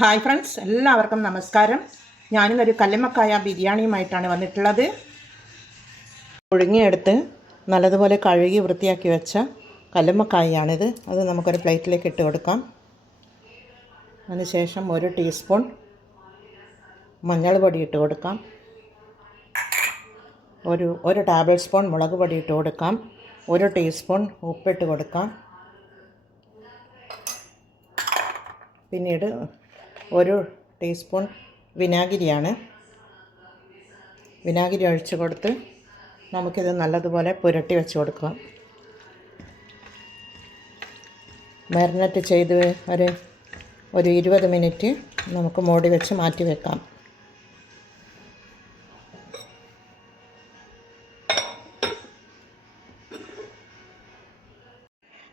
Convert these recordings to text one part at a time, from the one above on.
Hi friends, എല്ലാവർക്കും നമസ്കാരം. ഞാനിന്നൊരു കല്ലുമ്മക്കായ ബിരിയാണിയുമായിട്ടാണ് വന്നിട്ടുള്ളത്. പുഴുങ്ങിയെടുത്ത് നല്ലതുപോലെ കഴുകി വൃത്തിയാക്കി വെച്ച കല്ലുമ്മക്കായയാണിത്. അത് നമുക്കൊരു പ്ലേറ്റിലേക്ക് ഇട്ട് കൊടുക്കാം. അതിനുശേഷം 1 ടീസ്പൂൺ മഞ്ഞൾ പൊടി ഇട്ട് കൊടുക്കാം. ഒരു ടേബിൾ സ്പൂൺ മുളക് പൊടി ഇട്ട് കൊടുക്കാം. 1 ടീസ്പൂൺ ഉപ്പിട്ട് കൊടുക്കാം. പിന്നീട് 1 ടീസ്പൂൺ വിനാഗിരിയാണ്. വിനാഗിരി ഒഴിച്ച് കൊടുത്ത് നമുക്കിത് നല്ലതുപോലെ പുരട്ടി വെച്ച് കൊടുക്കാം. മാരിനേറ്റ് ചെയ്ത് ഒരു 20 മിനിറ്റ് നമുക്ക് മൂടി വെച്ച് മാറ്റി വെക്കാം.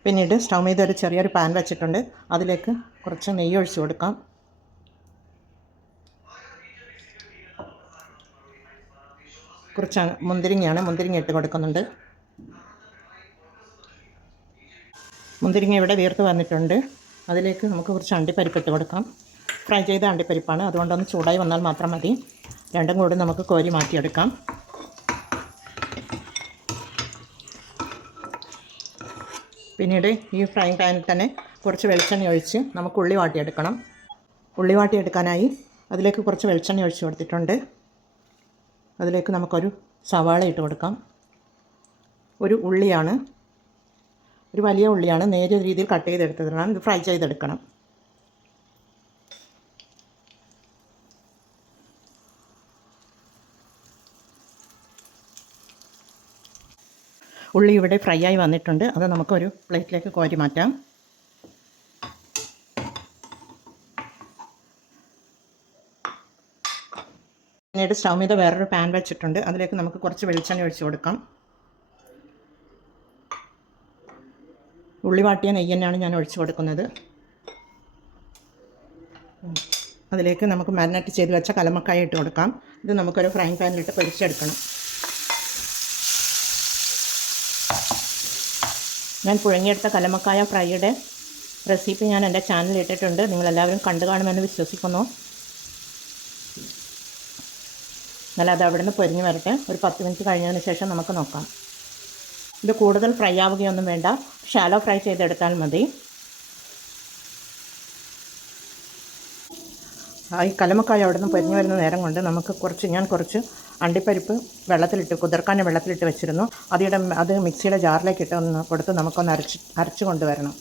പിന്നീട് സ്റ്റൗ മീത് ഒരു ചെറിയൊരു പാൻ വെച്ചിട്ടുണ്ട്. അതിലേക്ക് കുറച്ച് നെയ്യ് ഒഴിച്ച് കൊടുക്കാം. കുറച്ച് മുന്തിരിങ്ങ ഇട്ട് കൊടുക്കുന്നുണ്ട്. മുന്തിരിങ്ങ ഇവിടെ വീർത്ത് വന്നിട്ടുണ്ട്. അതിലേക്ക് നമുക്ക് കുറച്ച് അണ്ടിപ്പരിപ്പ് ഇട്ട് കൊടുക്കാം. ഫ്രൈ ചെയ്ത അണ്ടിപ്പരിപ്പാണ്, അതുകൊണ്ടൊന്ന് ചൂടായി വന്നാൽ മാത്രം മതി. രണ്ടും കൂടി നമുക്ക് കോരി മാറ്റിയെടുക്കാം. പിന്നീട് ഈ ഫ്രൈങ് പാനിൽ തന്നെ കുറച്ച് വെളിച്ചെണ്ണ ഒഴിച്ച് നമുക്ക് ഉള്ളി വാട്ടിയെടുക്കണം. ഉള്ളി വാട്ടിയെടുക്കാനായി അതിലേക്ക് കുറച്ച് വെളിച്ചെണ്ണ ഒഴിച്ച് കൊടുത്തിട്ടുണ്ട്. അതിലേക്ക് നമുക്കൊരു സവാള ഇട്ട് കൊടുക്കാം. ഒരു വലിയ ഉള്ളിയാണ്, നേരിയ രീതിയിൽ കട്ട് ചെയ്തെടുത്തതാണ്. ഇത് ഫ്രൈ ചെയ്തെടുക്കണം. ഉള്ളി ഇവിടെ ഫ്രൈ ആയി വന്നിട്ടുണ്ട്. അത് നമുക്കൊരു പ്ലേറ്റിലേക്ക് കോരി മാറ്റാം. പിന്നീട് സ്റ്റൗ മീത വേറൊരു പാൻ വെച്ചിട്ടുണ്ട്. അതിലേക്ക് നമുക്ക് കുറച്ച് വെളിച്ചെണ്ണ ഒഴിച്ച് കൊടുക്കാം. ഉള്ളി വാട്ടിയ നെയ്യ് തന്നെയാണ് ഞാൻ ഒഴിച്ച് കൊടുക്കുന്നത്. അതിലേക്ക് നമുക്ക് മാരിനേറ്റ് ചെയ്ത് വെച്ച കല്ലുമ്മക്കായ ഇട്ട് കൊടുക്കാം. ഇത് നമുക്കൊരു ഫ്രൈങ് പാനിലിട്ട് പൊരിച്ചെടുക്കണം. ഞാൻ പുഴുങ്ങിയെടുത്ത കല്ലുമ്മക്കായ ഫ്രൈയുടെ റെസിപ്പി ഞാൻ എൻ്റെ ചാനലിൽ ഇട്ടിട്ടുണ്ട്. നിങ്ങളെല്ലാവരും കണ്ടു കാണുമെന്ന് വിശ്വസിക്കുന്നു. എന്നാൽ അത് അവിടെ നിന്ന് പൊരിഞ്ഞ് വരട്ടെ. ഒരു 10 മിനിറ്റ് കഴിഞ്ഞതിന് ശേഷം നമുക്ക് നോക്കാം. ഇത് കൂടുതൽ ഫ്രൈ ആവുകയൊന്നും വേണ്ട, ഷാലോ ഫ്രൈ ചെയ്തെടുത്താൽ മതി. ഈ കല്ലുമ്മക്കായ അവിടെ നിന്ന് പൊരിഞ്ഞ് വരുന്ന നേരം കൊണ്ട് നമുക്ക് ഞാൻ കുറച്ച് അണ്ടിപ്പരിപ്പ് കുതിർക്കാൻ വെള്ളത്തിലിട്ട് വെച്ചിരുന്നു. അത് മിക്സിയുടെ ജാറിലേക്ക് ഇട്ടൊന്ന് കൊടുത്ത് നമുക്കൊന്ന് അരച്ച് കൊണ്ടുവരണം.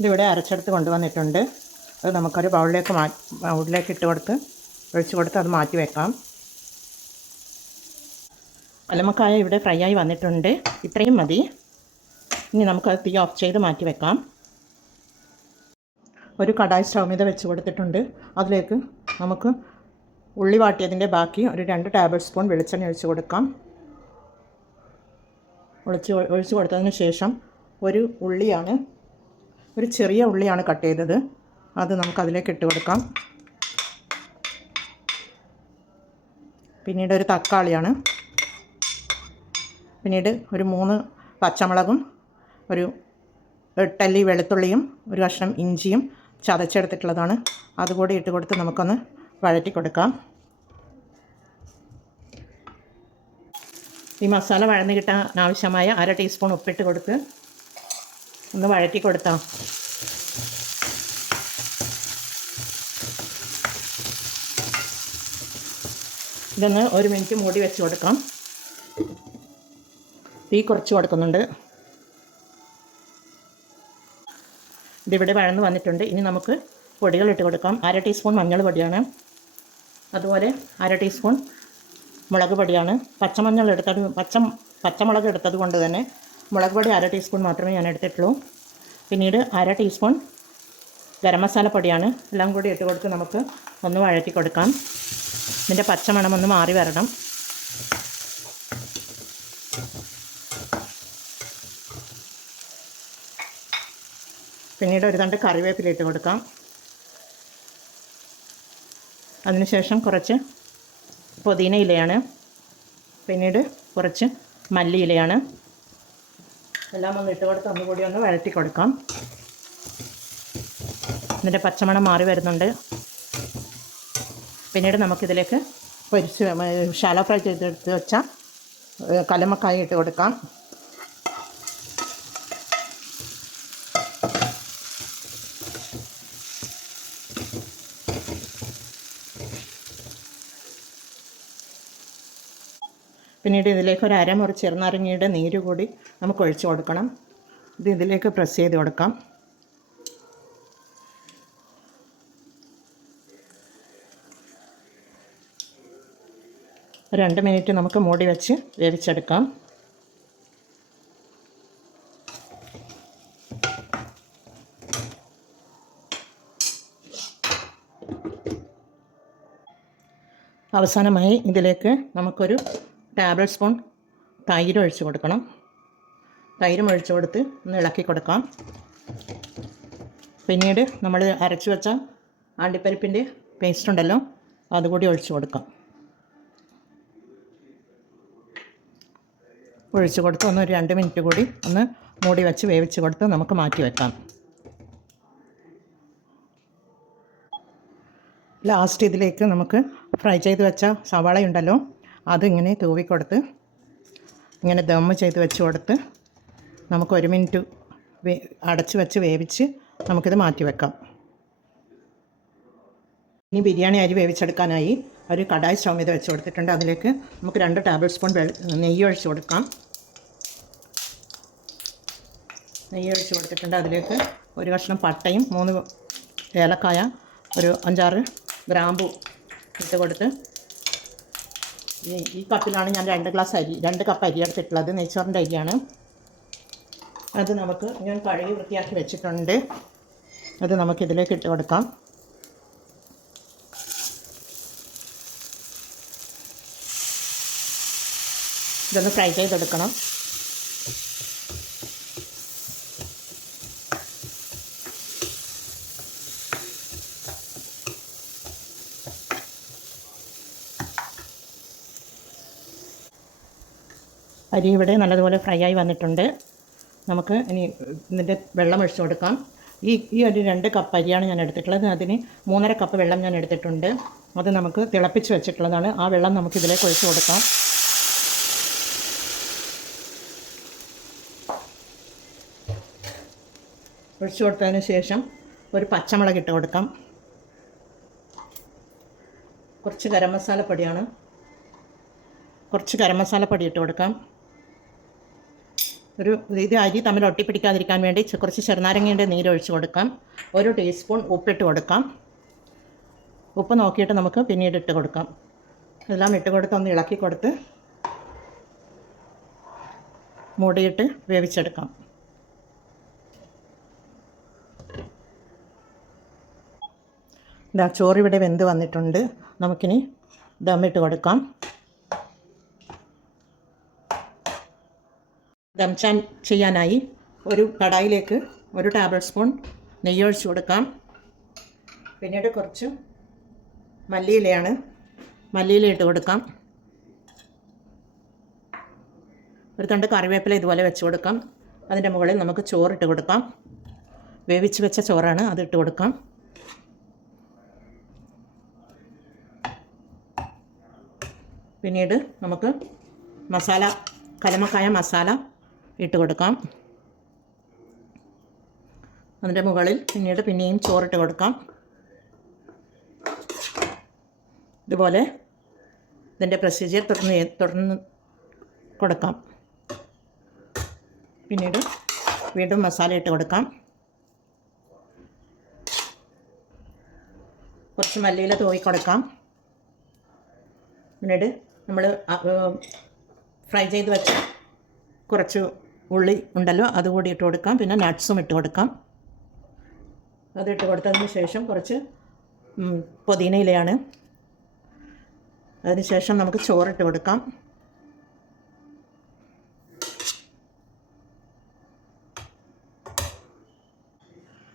ഇതിവിടെ അരച്ചെടുത്ത് കൊണ്ടുവന്നിട്ടുണ്ട്. അത് നമുക്കൊരു ബൗളിലേക്ക് ഒഴിച്ച് കൊടുത്ത് അത് മാറ്റി വെക്കാം. കല്ലുമ്മക്കായ ഇവിടെ ഫ്രൈ ആയി വന്നിട്ടുണ്ട്. ഇത്രയും മതി. ഇനി നമുക്കത് തീ ഓഫ് ചെയ്ത് മാറ്റി വെക്കാം. ഒരു കടായി സ്റ്റൗ മീത വെച്ച് കൊടുത്തിട്ടുണ്ട്. അതിലേക്ക് നമുക്ക് ഉള്ളി വാട്ടിയതിൻ്റെ ബാക്കി ഒരു 2 ടേബിൾ സ്പൂൺ വെളിച്ചെണ്ണ ഒഴിച്ച് കൊടുക്കാം. ഒഴിച്ച് കൊടുത്തതിന് ശേഷം ഒരു ചെറിയ ഉള്ളിയാണ് കട്ട് ചെയ്തത്. അത് നമുക്കതിലേക്ക് ഇട്ട് കൊടുക്കാം. പിന്നീട് ഒരു തക്കാളിയാണ്. പിന്നീട് ഒരു 3 പച്ചമുളകും ഒരു 8 അല്ലി വെളുത്തുള്ളിയും ഒരു കഷ്ണം ഇഞ്ചിയും ചതച്ചെടുത്തിട്ടുള്ളതാണ്. അതുകൂടി ഇട്ട് കൊടുത്ത് നമുക്കൊന്ന് വഴറ്റി കൊടുക്കാം. ഈ മസാല വഴന്ന് കിട്ടാൻ ആവശ്യമായ 1/2 ടീസ്പൂൺ ഉപ്പിട്ട് കൊടുത്ത് ഒന്ന് വഴറ്റി കൊടുത്താൽ ഇതൊന്ന് 1 മിനിറ്റ് മൂടി വെച്ച് കൊടുക്കാം. തീ കുറച്ച് കൊടുക്കുന്നുണ്ട്. ഇതിവിടെ വഴന്ന് വന്നിട്ടുണ്ട്. ഇനി നമുക്ക് പൊടികൾ ഇട്ട് കൊടുക്കാം. 1/2 ടീസ്പൂൺ മഞ്ഞൾ പൊടിയാണ്. അതുപോലെ 1/2 ടീസ്പൂൺ മുളക് പൊടിയാണ്. പച്ചമുളക് എടുത്തത് കൊണ്ട് തന്നെ മുളക് പൊടി 1/2 ടീസ്പൂൺ മാത്രമേ ഞാൻ എടുത്തിട്ടുള്ളൂ. പിന്നീട് 1/2 ടീസ്പൂൺ ഗരം മസാല പൊടിയാണ്. എല്ലാം കൂടി ഇട്ട് കൊടുത്ത് നമുക്ക് ഒന്ന് വഴറ്റി കൊടുക്കാം. ഇതിൻ്റെ പച്ചമണം ഒന്ന് മാറി വരണം. പിന്നീട് ഒരു തണ്ട് കറിവേപ്പില ഇട്ട് കൊടുക്കാം. അതിനുശേഷം കുറച്ച് പുതിന ഇലയാണ്. പിന്നീട് കുറച്ച് മല്ലിയിലയാണ്. എല്ലാം ഒന്ന് ഇട്ട് കൊടുത്ത് ഒന്നുകൂടി ഒന്ന് വഴറ്റി കൊടുക്കാം. ഇതിൻ്റെ പച്ചമണം മാറി വരുന്നുണ്ട്. പിന്നീട് നമുക്കിതിലേക്ക് ഷാലോ ഫ്രൈ ചെയ്തെടുത്ത് വെച്ച കല്ലുമ്മക്കായ ഇട്ട് കൊടുക്കാം. പിന്നീട് ഇതിലേക്ക് ഒരു അരമുറി ചെറുനാരങ്ങയുടെ നീര് കൂടി നമുക്ക് ഒഴിച്ച് കൊടുക്കണം. ഇത് ഇതിലേക്ക് പ്രസ് ചെയ്ത് കൊടുക്കാം. ഒരു 2 മിനിറ്റ് നമുക്ക് മൂടി വെച്ച് വേവിച്ചെടുക്കാം. അവസാനമായി ഇതിലേക്ക് നമുക്കൊരു ടേബിൾ സ്പൂൺ തൈര് ഒഴിച്ച് കൊടുക്കണം. തൈരും ഒഴിച്ച് കൊടുത്ത് ഒന്ന് ഇളക്കി കൊടുക്കാം. പിന്നീട് നമ്മൾ അരച്ച് വെച്ച അണ്ടിപ്പരിപ്പിൻ്റെ പേസ്റ്റ് ഉണ്ടല്ലോ, അതുകൂടി ഒഴിച്ച് കൊടുക്കാം. ഒഴിച്ച് കൊടുത്ത് ഒന്ന് 2 മിനിറ്റ് കൂടി ഒന്ന് മൂടി വെച്ച് വേവിച്ച് കൊടുത്ത് നമുക്ക് മാറ്റി വെക്കാം. ലാസ്റ്റ് ഇതിലേക്ക് നമുക്ക് ഫ്രൈ ചെയ്ത് വെച്ച സവാളയുണ്ടല്ലോ, അതിങ്ങനെ തൂവിക്കൊടുത്ത് ഇങ്ങനെ ദമ്മ് ചെയ്ത് വെച്ച് കൊടുത്ത് നമുക്ക് 1 മിനിറ്റ് അടച്ച് വെച്ച് വേവിച്ച് നമുക്കിത് മാറ്റി വെക്കാം. ഇനി ബിരിയാണി അരി വേവിച്ചെടുക്കാനായി ഒരു കടായി സ്റ്റൗ ചെയ്ത് വെച്ച് കൊടുത്തിട്ടുണ്ട്. അതിലേക്ക് നമുക്ക് 2 ടേബിൾ സ്പൂൺ നെയ്യ് ഒഴിച്ച് കൊടുക്കാം. നെയ്യ് ഒഴിച്ച് കൊടുത്തിട്ടുണ്ട്. അതിലേക്ക് ഒരു കഷ്ണം പട്ടയും 3 ഏലക്കായ, ഒരു 5-6 ഗ്രാമ്പു ഇട്ട് കൊടുത്ത് ഈ കപ്പിലാണ് ഞാൻ 2 കപ്പ് അരി എടുത്തിട്ടുള്ളത്. നെയ്ച്ചോറിൻ്റെ അരിയാണ്. അത് ഞാൻ കഴുകി വൃത്തിയാക്കി വെച്ചിട്ടുണ്ട്. അത് നമുക്കിതിലേക്ക് ഇട്ട് കൊടുക്കാം. ഇതൊന്ന് ഫ്രൈ ചെയ്തെടുക്കണം. അരി ഇവിടെ നല്ലതുപോലെ ഫ്രൈ ആയി വന്നിട്ടുണ്ട്. നമുക്ക് ഇനി ഇതിൻ്റെ വെള്ളം ഒഴിച്ച് കൊടുക്കാം. ഈ ഒരു 2 കപ്പ് അരിയാണ് ഞാൻ എടുത്തിട്ടുള്ളത്. അതിന് 3.5 കപ്പ് വെള്ളം ഞാൻ എടുത്തിട്ടുണ്ട്. അത് നമുക്ക് തിളപ്പിച്ച് വെച്ചിട്ടുള്ളതാണ്. ആ വെള്ളം നമുക്ക് ഇതിലേക്ക് ഒഴിച്ച് കൊടുക്കാം. ഒഴിച്ച് കൊടുത്തതിന് ശേഷം ഒരു പച്ചമുളക് ഇട്ട് കൊടുക്കാം. കുറച്ച് ഗരം മസാലപ്പൊടി ഇട്ട് കൊടുക്കാം. ഇത് അരി തമ്മിൽ ഒട്ടിപ്പിടിക്കാതിരിക്കാൻ വേണ്ടി കുറച്ച് ചെറുനാരങ്ങയുടെ നീര് ഒഴിച്ച് കൊടുക്കാം. 1 ടീസ്പൂൺ ഉപ്പിട്ട് കൊടുക്കാം. ഉപ്പ് നോക്കിയിട്ട് നമുക്ക് പിന്നീട് ഇട്ട് കൊടുക്കാം. എല്ലാം ഇട്ട് കൊടുത്ത് ഒന്ന് ഇളക്കി കൊടുത്ത് മൂടിയിട്ട് വേവിച്ചെടുക്കാം. ചോറിവിടെ വെന്ത് വന്നിട്ടുണ്ട്. നമുക്കിനി ദമ്മിട്ട് കൊടുക്കാം. ദം ചെയ്യാനായി ഒരു കടായിലേക്ക് 1 ടേബിൾ സ്പൂൺ നെയ്യ് ഒഴിച്ച് കൊടുക്കാം. പിന്നീട് കുറച്ച് മല്ലിയില ഇട്ട് കൊടുക്കാം. ഒരു തണ്ട് കറിവേപ്പില ഇതുപോലെ വെച്ച് കൊടുക്കാം. അതിൻ്റെ മുകളിൽ നമുക്ക് ചോറിട്ട് കൊടുക്കാം. വേവിച്ച് വെച്ച ചോറാണ്, അതിട്ട് കൊടുക്കാം. പിന്നീട് നമുക്ക് കല്ലുമ്മക്കായ മസാല ഇട്ട് കൊടുക്കാം. അതിൻ്റെ മുകളിൽ പിന്നെയും ചോറിട്ട് കൊടുക്കാം. ഇതുപോലെ ഇതിൻ്റെ പ്രൊസീജിയർ തുടർന്ന് കൊടുക്കാം. പിന്നീട് വീണ്ടും മസാല ഇട്ട് കൊടുക്കാം. കുറച്ച് മല്ലിയില തൂവി കൊടുക്കാം. പിന്നീട് നമ്മൾ ഫ്രൈ ചെയ്ത് വെച്ച കുറച്ച് ഉള്ളി ഉണ്ടല്ലോ, അതുകൂടി ഇട്ട് കൊടുക്കാം. പിന്നെ നട്ട്സും ഇട്ട് കൊടുക്കാം. അതിട്ട് കൊടുത്തതിന് ശേഷം കുറച്ച് പുതിനയിലയാണ്. അതിന് ശേഷം നമുക്ക് ചോറിട്ട് കൊടുക്കാം.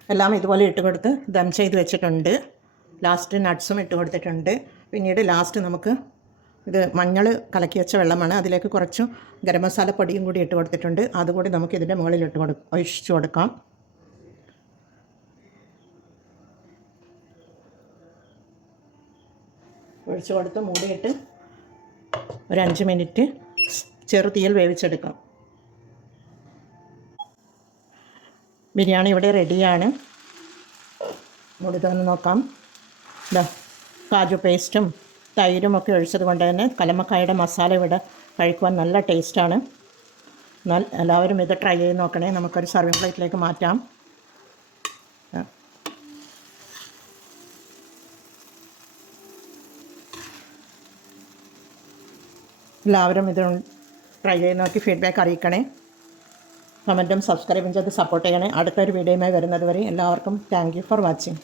എല്ലാം ഇതുപോലെ ഇട്ട് കൊടുത്ത് ദം ചെയ്ത് വെച്ചിട്ടുണ്ട്. ലാസ്റ്റ് നട്ട്സും ഇട്ട് കൊടുത്തിട്ടുണ്ട്. പിന്നീട് ലാസ്റ്റ് നമുക്ക് ഇത് മഞ്ഞൾ കലക്കി വെച്ച വെള്ളമാണ്. അതിലേക്ക് കുറച്ച് ഗരം മസാല പൊടിയും കൂടി ഇട്ട് കൊടുത്തിട്ടുണ്ട്. അതുകൂടി നമുക്ക് ഇതിൻ്റെ മുകളിൽ ഒഴിച്ചു കൊടുക്കാം. ഒഴിച്ച് കൊടുത്ത് മൂടിയിട്ട് ഒരു 5 മിനിറ്റ് ചെറുതീയിൽ വേവിച്ചെടുക്കാം. ബിരിയാണി ഇവിടെ റെഡിയാണ്. മൂടി തുറന്ന് നോക്കാം. ഇതാ കാജു പേസ്റ്റും തൈരും ഒക്കെ ഒഴിച്ചത് കൊണ്ട് തന്നെ കല്ലുമ്മക്കായുടെ മസാല ഇവിടെ കഴിക്കുവാൻ നല്ല ടേസ്റ്റാണ്. എന്നാൽ എല്ലാവരും ഇത് ട്രൈ ചെയ്ത് നോക്കണേ. നമുക്കൊരു സർവിങ് പ്ലേറ്റിലേക്ക് മാറ്റാം. എല്ലാവരും ഇത് ട്രൈ ചെയ്ത് നോക്കി ഫീഡ്ബാക്ക് അറിയിക്കണേ. കമൻറ്റും സബ്സ്ക്രൈബും ചെയ്ത് സപ്പോർട്ട് ചെയ്യണേ. അടുത്തൊരു വീഡിയോയുമായി വരുന്നത് വരെ എല്ലാവർക്കും താങ്ക് യു ഫോർ വാച്ചിങ്.